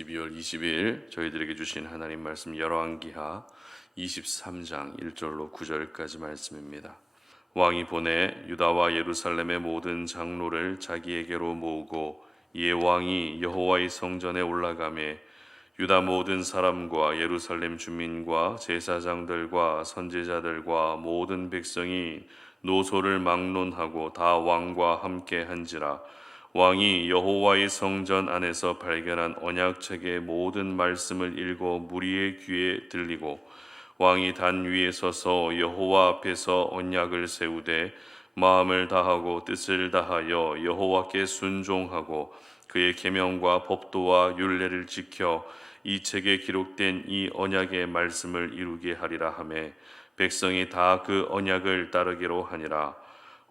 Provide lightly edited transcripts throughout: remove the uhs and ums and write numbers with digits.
12월 20일 저희들에게 주신 하나님 말씀 열왕기하 23장 1절로 9절까지 말씀입니다. 왕이 보내 유다와 예루살렘의 모든 장로를 자기에게로 모으고 이에 왕이 여호와의 성전에 올라가매 유다 모든 사람과 예루살렘 주민과 제사장들과 선지자들과 모든 백성이 노소를 막론하고 다 왕과 함께 한지라. 왕이 여호와의 성전 안에서 발견한 언약책의 모든 말씀을 읽어 무리의 귀에 들리고 왕이 단 위에 서서 여호와 앞에서 언약을 세우되 마음을 다하고 뜻을 다하여 여호와께 순종하고 그의 계명과 법도와 율례를 지켜 이 책에 기록된 이 언약의 말씀을 이루게 하리라 하매 백성이 다 그 언약을 따르기로 하니라.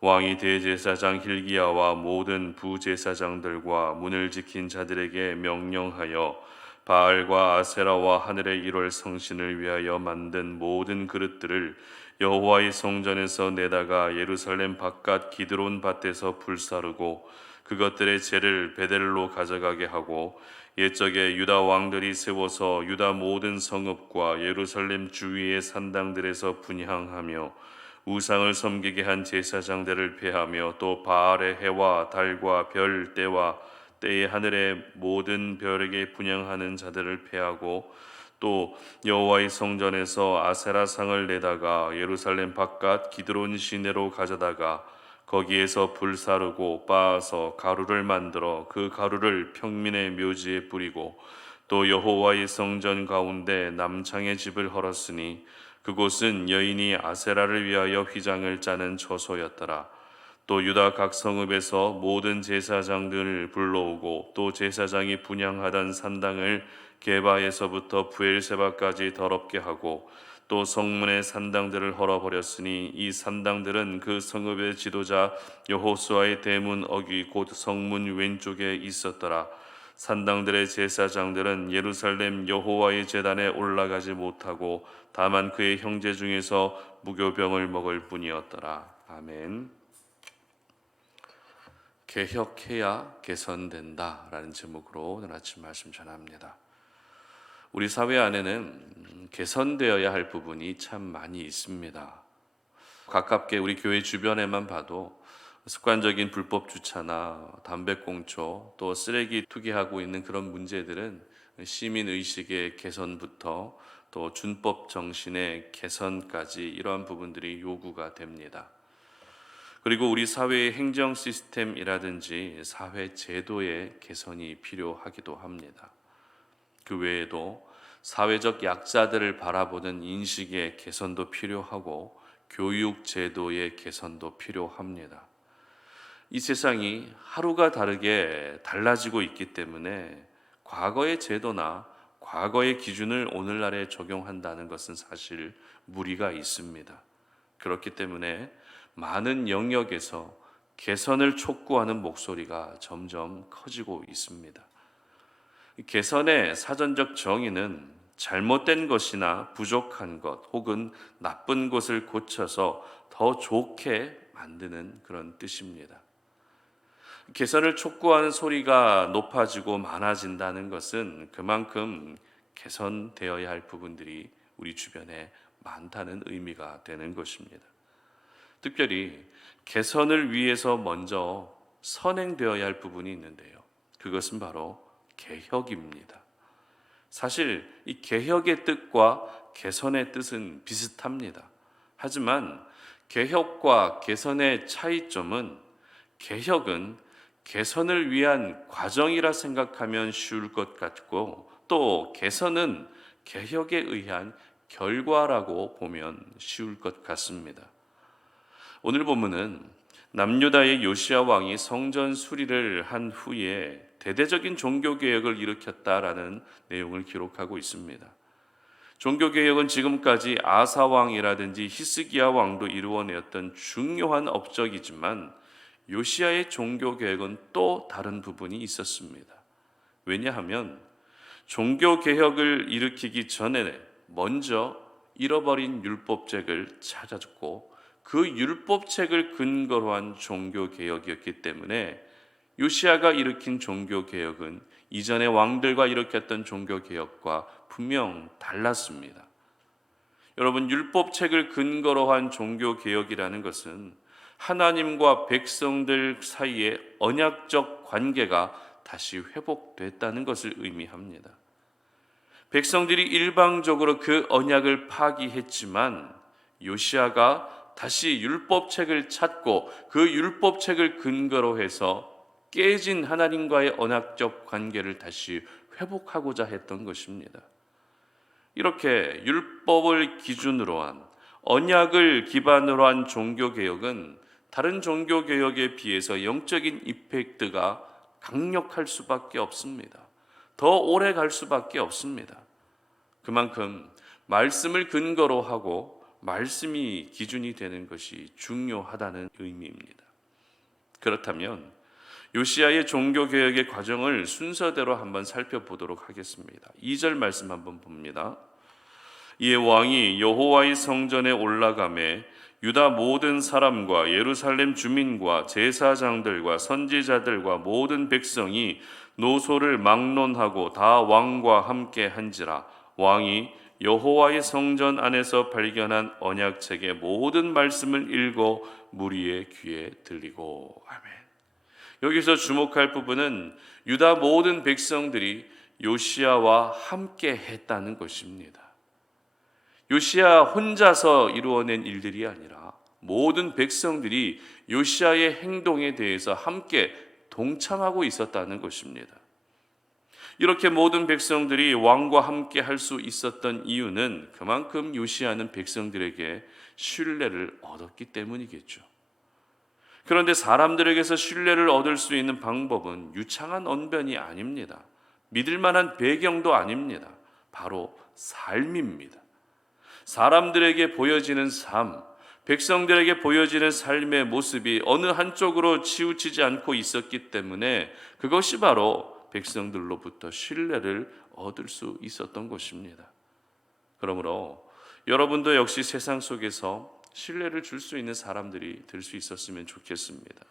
왕이 대제사장 hil기야와 모든 부제사장들과 문을 지킨 자들에게 명령하여 바알과 아세라와 하늘의 일월 성신을 위하여 만든 모든 그릇들을 여호와의 성전에서 내다가 예루살렘 바깥 기드론 밭에서 불사르고 그것들의 재를 베델로 가져가게 하고 옛적에 유다 왕들이 세워서 유다 모든 성읍과 예루살렘 주위의 산당들에서 분향하며 우상을 섬기게 한 제사장들을 폐하며 또 바알의 해와 달과 별 때와 때의 하늘의 모든 별에게 분향하는 자들을 폐하고 또 여호와의 성전에서 아세라 상을 내다가 예루살렘 바깥 기드론 시내로 가져다가 거기에서 불사르고 빻아서 가루를 만들어 그 가루를 평민의 묘지에 뿌리고 또 여호와의 성전 가운데 남창의 집을 헐었으니 그곳은 여인이 아세라를 위하여 휘장을 짜는 처소였더라. 또 유다 각 성읍에서 모든 제사장들을 불러오고 또 제사장이 분향하던 산당을 게바에서부터 부엘세바까지 더럽게 하고 또 성문의 산당들을 헐어버렸으니 이 산당들은 그 성읍의 지도자 여호수아의 대문 어귀 곧 성문 왼쪽에 있었더라. 산당들의 제사장들은 예루살렘 여호와의 제단에 올라가지 못하고 다만 그의 형제 중에서 무교병을 먹을 뿐이었더라. 아멘. 개혁해야 개선된다라는 제목으로 오늘 아침 말씀 전합니다. 우리 사회 안에는 개선되어야 할 부분이 참 많이 있습니다. 가깝게 우리 교회 주변에만 봐도 습관적인 불법 주차나 담배꽁초 또 쓰레기 투기하고 있는 그런 문제들은 시민의식의 개선부터 또 준법 정신의 개선까지 이러한 부분들이 요구가 됩니다. 그리고 우리 사회의 행정 시스템이라든지 사회 제도의 개선이 필요하기도 합니다. 그 외에도 사회적 약자들을 바라보는 인식의 개선도 필요하고 교육 제도의 개선도 필요합니다. 이 세상이 하루가 다르게 달라지고 있기 때문에 과거의 제도나 과거의 기준을 오늘날에 적용한다는 것은 사실 무리가 있습니다. 그렇기 때문에 많은 영역에서 개선을 촉구하는 목소리가 점점 커지고 있습니다. 개선의 사전적 정의는 잘못된 것이나 부족한 것 혹은 나쁜 것을 고쳐서 더 좋게 만드는 그런 뜻입니다. 개선을 촉구하는 소리가 높아지고 많아진다는 것은 그만큼 개선되어야 할 부분들이 우리 주변에 많다는 의미가 되는 것입니다. 특별히 개선을 위해서 먼저 선행되어야 할 부분이 있는데요. 그것은 바로 개혁입니다. 사실 이 개혁의 뜻과 개선의 뜻은 비슷합니다. 하지만 개혁과 개선의 차이점은 개혁은 개선을 위한 과정이라 생각하면 쉬울 것 같고 또 개선은 개혁에 의한 결과라고 보면 쉬울 것 같습니다. 오늘 본문은 남유다의 요시야 왕이 성전 수리를 한 후에 대대적인 종교개혁을 일으켰다라는 내용을 기록하고 있습니다. 종교개혁은 지금까지 아사 왕이라든지 히스기야 왕도 이루어내었던 중요한 업적이지만 요시야의 종교개혁은 또 다른 부분이 있었습니다. 왜냐하면 종교개혁을 일으키기 전에 먼저 잃어버린 율법책을 찾아주고 그 율법책을 근거로 한 종교개혁이었기 때문에 요시야가 일으킨 종교개혁은 이전의 왕들과 일으켰던 종교개혁과 분명 달랐습니다. 여러분, 율법책을 근거로 한 종교개혁이라는 것은 하나님과 백성들 사이의 언약적 관계가 다시 회복됐다는 것을 의미합니다. 백성들이 일방적으로 그 언약을 파기했지만 요시야가 다시 율법책을 찾고 그 율법책을 근거로 해서 깨진 하나님과의 언약적 관계를 다시 회복하고자 했던 것입니다. 이렇게 율법을 기준으로 한 언약을 기반으로 한 종교개혁은 다른 종교개혁에 비해서 영적인 이펙트가 강력할 수밖에 없습니다. 더 오래 갈 수밖에 없습니다. 그만큼 말씀을 근거로 하고 말씀이 기준이 되는 것이 중요하다는 의미입니다. 그렇다면 요시야의 종교개혁의 과정을 순서대로 한번 살펴보도록 하겠습니다. 2절 말씀 한번 봅니다. 이에 왕이 여호와의 성전에 올라가매 유다 모든 사람과 예루살렘 주민과 제사장들과 선지자들과 모든 백성이 노소를 막론하고 다 왕과 함께 한지라. 왕이 여호와의 성전 안에서 발견한 언약책의 모든 말씀을 읽어 무리의 귀에 들리고. 아멘. 여기서 주목할 부분은 유다 모든 백성들이 요시야와 함께 했다는 것입니다. 요시야 혼자서 이루어낸 일들이 아니라 모든 백성들이 요시야의 행동에 대해서 함께 동참하고 있었다는 것입니다. 이렇게 모든 백성들이 왕과 함께 할 수 있었던 이유는 그만큼 요시야는 백성들에게 신뢰를 얻었기 때문이겠죠. 그런데 사람들에게서 신뢰를 얻을 수 있는 방법은 유창한 언변이 아닙니다. 믿을 만한 배경도 아닙니다. 바로 삶입니다. 사람들에게 보여지는 삶, 백성들에게 보여지는 삶의 모습이 어느 한쪽으로 치우치지 않고 있었기 때문에 그것이 바로 백성들로부터 신뢰를 얻을 수 있었던 것입니다. 그러므로 여러분도 역시 세상 속에서 신뢰를 줄 수 있는 사람들이 될 수 있었으면 좋겠습니다.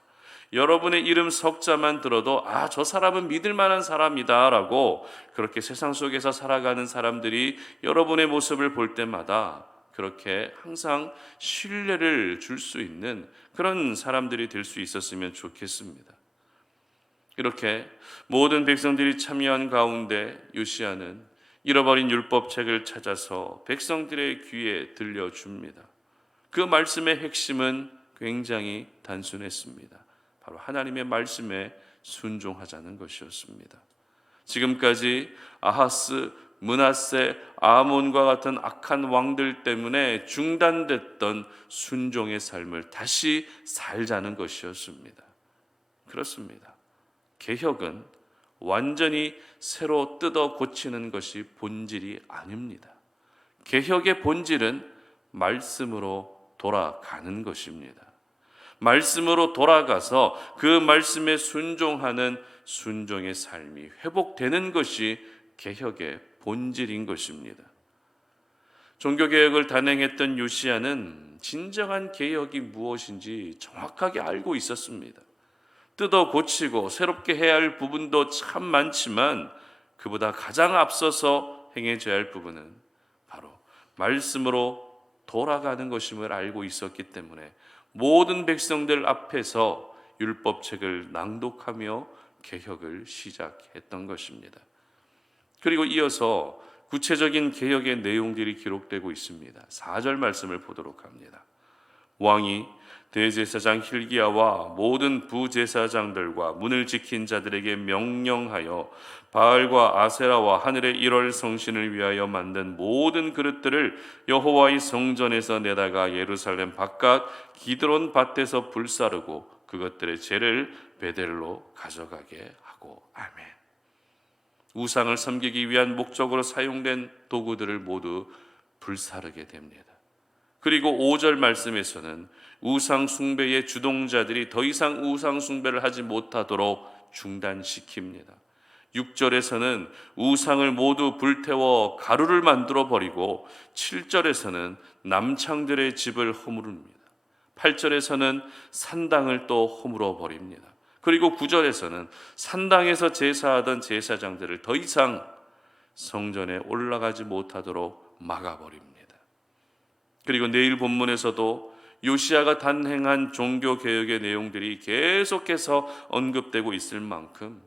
여러분의 이름 석자만 들어도 저 사람은 믿을 만한 사람이다 라고 그렇게 세상 속에서 살아가는 사람들이 여러분의 모습을 볼 때마다 그렇게 항상 신뢰를 줄 수 있는 그런 사람들이 될 수 있었으면 좋겠습니다. 이렇게 모든 백성들이 참여한 가운데 요시야는 잃어버린 율법책을 찾아서 백성들의 귀에 들려줍니다. 그 말씀의 핵심은 굉장히 단순했습니다. 바로 하나님의 말씀에 순종하자는 것이었습니다. 지금까지 아하스, 므낫세, 아몬과 같은 악한 왕들 때문에 중단됐던 순종의 삶을 다시 살자는 것이었습니다. 그렇습니다. 개혁은 완전히 새로 뜯어 고치는 것이 본질이 아닙니다. 개혁의 본질은 말씀으로 돌아가는 것입니다. 말씀으로 돌아가서 그 말씀에 순종하는 순종의 삶이 회복되는 것이 개혁의 본질인 것입니다. 종교개혁을 단행했던 요시야는 진정한 개혁이 무엇인지 정확하게 알고 있었습니다. 뜯어 고치고 새롭게 해야 할 부분도 참 많지만 그보다 가장 앞서서 행해져야 할 부분은 바로 말씀으로 돌아가는 것임을 알고 있었기 때문에 모든 백성들 앞에서 율법책을 낭독하며 개혁을 시작했던 것입니다. 그리고 이어서 구체적인 개혁의 내용들이 기록되고 있습니다. 4절 말씀을 보도록 합니다. 왕이 대제사장 hil기야와 모든 부제사장들과 문을 지킨 자들에게 명령하여 바알과 아세라와 하늘의 1월 성신을 위하여 만든 모든 그릇들을 여호와의 성전에서 내다가 예루살렘 바깥 기드론 밭에서 불사르고 그것들의 재를 베델로 가져가게 하고. 아멘. 우상을 섬기기 위한 목적으로 사용된 도구들을 모두 불사르게 됩니다. 그리고 5절 말씀에서는 우상 숭배의 주동자들이 더 이상 우상 숭배를 하지 못하도록 중단시킵니다. 6절에서는 우상을 모두 불태워 가루를 만들어 버리고 7절에서는 남창들의 집을 허무릅니다. 8절에서는 산당을 또 허물어 버립니다. 그리고 9절에서는 산당에서 제사하던 제사장들을 더 이상 성전에 올라가지 못하도록 막아버립니다. 그리고 내일 본문에서도 요시야가 단행한 종교개혁의 내용들이 계속해서 언급되고 있을 만큼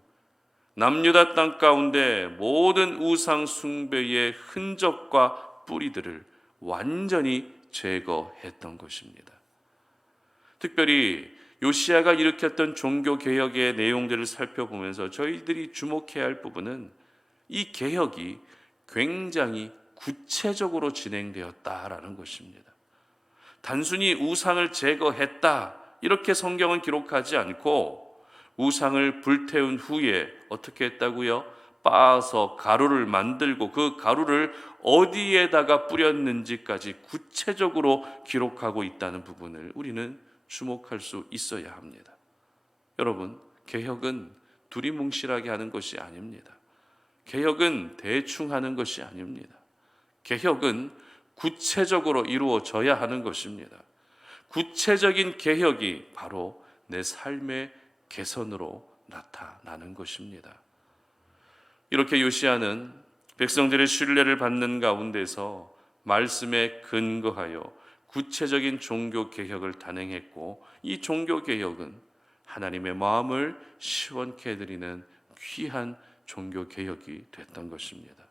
남유다 땅 가운데 모든 우상 숭배의 흔적과 뿌리들을 완전히 제거했던 것입니다. 특별히 요시야가 일으켰던 종교개혁의 내용들을 살펴보면서 저희들이 주목해야 할 부분은 이 개혁이 굉장히 구체적으로 진행되었다라는 것입니다. 단순히 우상을 제거했다 이렇게 성경은 기록하지 않고 우상을 불태운 후에 어떻게 했다고요? 빻아서 가루를 만들고 그 가루를 어디에다가 뿌렸는지까지 구체적으로 기록하고 있다는 부분을 우리는 주목할 수 있어야 합니다. 여러분, 개혁은 두리뭉실하게 하는 것이 아닙니다. 개혁은 대충 하는 것이 아닙니다. 개혁은 구체적으로 이루어져야 하는 것입니다. 구체적인 개혁이 바로 내 삶의 개선으로 나타나는 것입니다. 이렇게 요시야는 백성들의 신뢰를 받는 가운데서 말씀에 근거하여 구체적인 종교 개혁을 단행했고, 이 종교 개혁은 하나님의 마음을 시원케 해드리는 귀한 종교 개혁이 됐던 것입니다.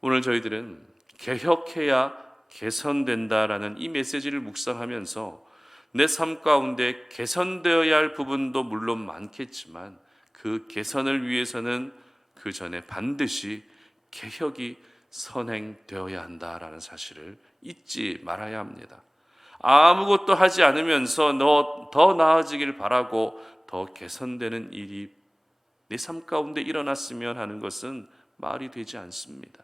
오늘 저희들은 개혁해야 개선된다라는 이 메시지를 묵상하면서 내 삶 가운데 개선되어야 할 부분도 물론 많겠지만 그 개선을 위해서는 그 전에 반드시 개혁이 선행되어야 한다라는 사실을 잊지 말아야 합니다. 아무것도 하지 않으면서 더 나아지길 바라고 더 개선되는 일이 내 삶 가운데 일어났으면 하는 것은 말이 되지 않습니다.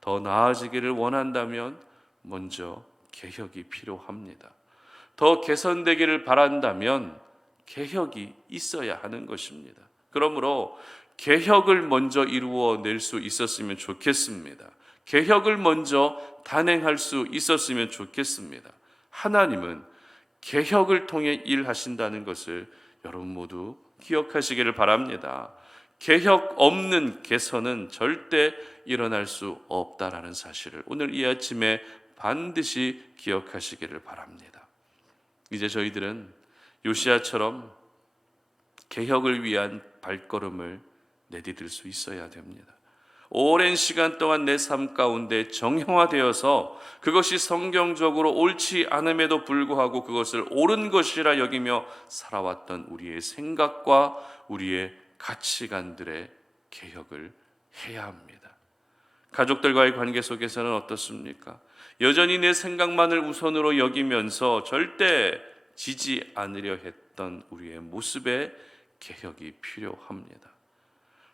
더 나아지기를 원한다면 먼저 개혁이 필요합니다. 더 개선되기를 바란다면 개혁이 있어야 하는 것입니다. 그러므로 개혁을 먼저 이루어낼 수 있었으면 좋겠습니다. 개혁을 먼저 단행할 수 있었으면 좋겠습니다. 하나님은 개혁을 통해 일하신다는 것을 여러분 모두 기억하시기를 바랍니다. 개혁 없는 개선은 절대 일어날 수 없다라는 사실을 오늘 이 아침에 반드시 기억하시기를 바랍니다. 이제 저희들은 요시야처럼 개혁을 위한 발걸음을 내디딜 수 있어야 됩니다. 오랜 시간 동안 내 삶 가운데 정형화되어서 그것이 성경적으로 옳지 않음에도 불구하고 그것을 옳은 것이라 여기며 살아왔던 우리의 생각과 우리의 가치관들의 개혁을 해야 합니다. 가족들과의 관계 속에서는 어떻습니까? 여전히 내 생각만을 우선으로 여기면서 절대 지지 않으려 했던 우리의 모습의 개혁이 필요합니다.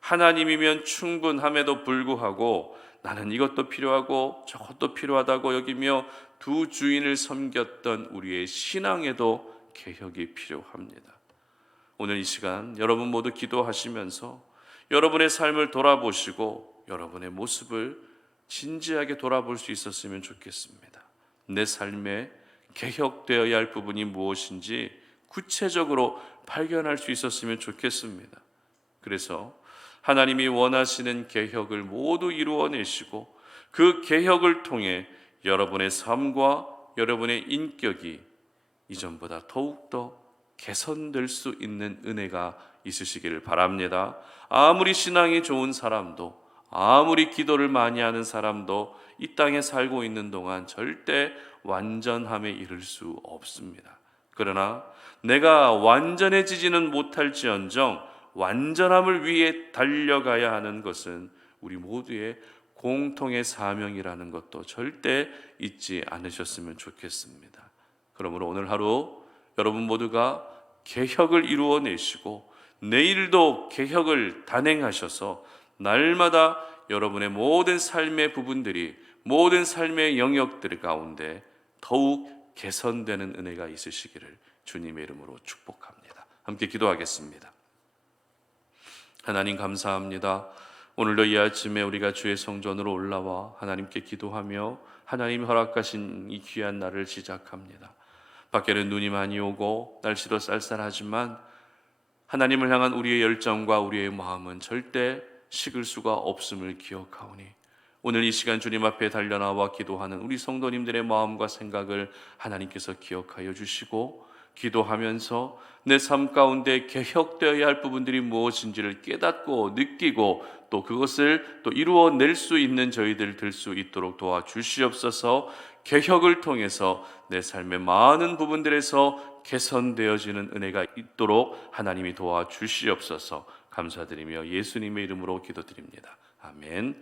하나님이면 충분함에도 불구하고 나는 이것도 필요하고 저것도 필요하다고 여기며 두 주인을 섬겼던 우리의 신앙에도 개혁이 필요합니다. 오늘 이 시간 여러분 모두 기도하시면서 여러분의 삶을 돌아보시고 여러분의 모습을 진지하게 돌아볼 수 있었으면 좋겠습니다. 내 삶에 개혁되어야 할 부분이 무엇인지 구체적으로 발견할 수 있었으면 좋겠습니다. 그래서 하나님이 원하시는 개혁을 모두 이루어내시고 그 개혁을 통해 여러분의 삶과 여러분의 인격이 이전보다 더욱더 개선될 수 있는 은혜가 있으시기를 바랍니다. 아무리 신앙이 좋은 사람도 아무리 기도를 많이 하는 사람도 이 땅에 살고 있는 동안 절대 완전함에 이를 수 없습니다. 그러나 내가 완전해지지는 못할지언정 완전함을 위해 달려가야 하는 것은 우리 모두의 공통의 사명이라는 것도 절대 잊지 않으셨으면 좋겠습니다. 그러므로 오늘 하루 여러분 모두가 개혁을 이루어내시고 내일도 개혁을 단행하셔서 날마다 여러분의 모든 삶의 부분들이 모든 삶의 영역들 가운데 더욱 개선되는 은혜가 있으시기를 주님의 이름으로 축복합니다. 함께 기도하겠습니다. 하나님 감사합니다. 오늘도 이 아침에 우리가 주의 성전으로 올라와 하나님께 기도하며 하나님 허락하신 이 귀한 날을 시작합니다. 밖에는 눈이 많이 오고 날씨도 쌀쌀하지만 하나님을 향한 우리의 열정과 우리의 마음은 절대 식을 수가 없음을 기억하오니 오늘 이 시간 주님 앞에 달려나와 기도하는 우리 성도님들의 마음과 생각을 하나님께서 기억하여 주시고, 기도하면서 내 삶 가운데 개혁되어야 할 부분들이 무엇인지를 깨닫고 느끼고 또 그것을 또 이루어낼 수 있는 저희들 될 수 있도록 도와주시옵소서. 개혁을 통해서 내 삶의 많은 부분들에서 개선되어지는 은혜가 있도록 하나님이 도와주시옵소서. 감사드리며 예수님의 이름으로 기도드립니다. 아멘.